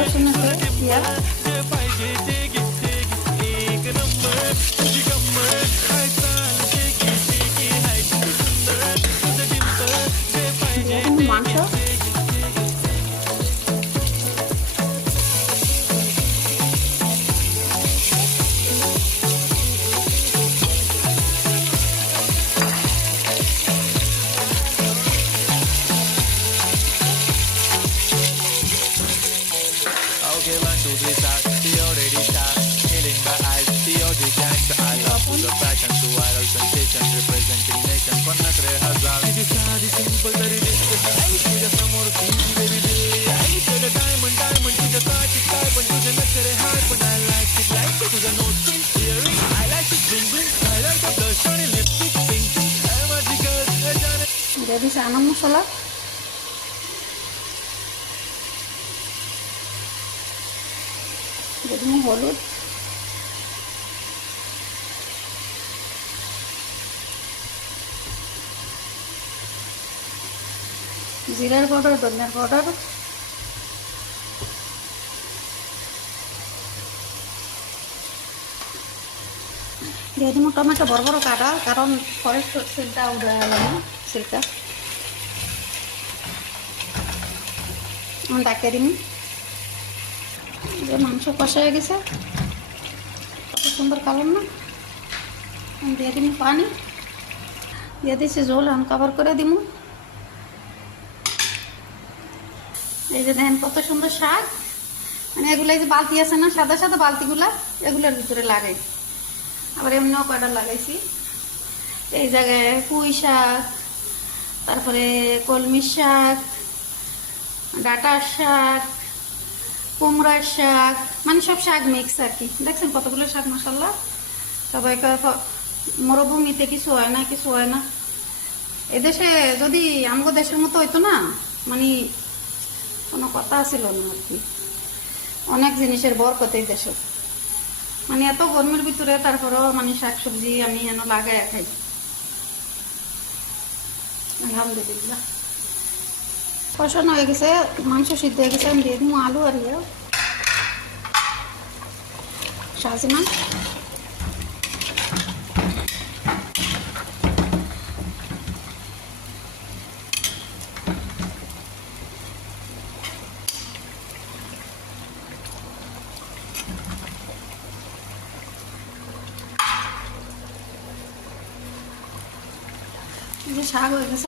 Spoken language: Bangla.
রসুন আছে, পেঁয়াজ। মাংস Okay, 1, 2, 3, start. See already start. Killing my eyes. See all the gangster. I love to the passion to viral sensation. Representing nation. Panna kare hazar. It is very simple, very difficult. I see the samor feeling very dilly. I see the diamond, diamond to the touch it type. And to the necessary hype. But I like it to the nose pink theory. I like it bling bling. I like the blush shiny lipstick pink pink. I'm a jigger. দিয়ে দিছি আনাম মশলা, দিয়ে দিলাম হলুদ, জিরার পাউডার, ধনিয়ার পাউডার, দিয়ে দিব টমেটো বড় বড় কাটা, কারণ পরে সিলটা উঠে গেল না, সিলটা ডাকে দিন। যে মাংস কষা হয়ে গেছে, কত সুন্দর কালার না। দিয়ে দিন পানি, দিয়ে দিচ্ছি ঝোল, আমি কভার করে দিব। এই যে দেখেন কত সুন্দর শাক, মানে এগুলো এই যে বালতি আছে না, সাদা সাদা বালতিগুলা, এগুলোর ভিতরে লাগাই। আবার এমনিও কয়টা লাগাইছি। এই জায়গায় পুঁই শাক, তারপরে কলমি শাক, ডাঁটার শাক, কুমড়ার শাক, মানে সব শাক মিক্স আর কি। দেখছেন কতগুলো শাক, মাশাআল্লাহ। সবাই মরুভূমিতে কিছু হয় না, কিছু হয় না। এদেশে যদি আমগো দেশের মতো হইতো না, মানে কোনো কথা ছিল না আর কি। অনেক জিনিসের বরকত এই দেশে, মানে এত গরমের ভিতরে তারপরেও মানে শাকসবজি আমি যেন লাগাই খাই, আলহামদুলিল্লাহ। কষানো হয়ে গেছে, মাংস সিদ্ধ হয়ে গেছে, আমি দিয়ে দিব আলু আর সাজনা। শাক হয়ে গেছে।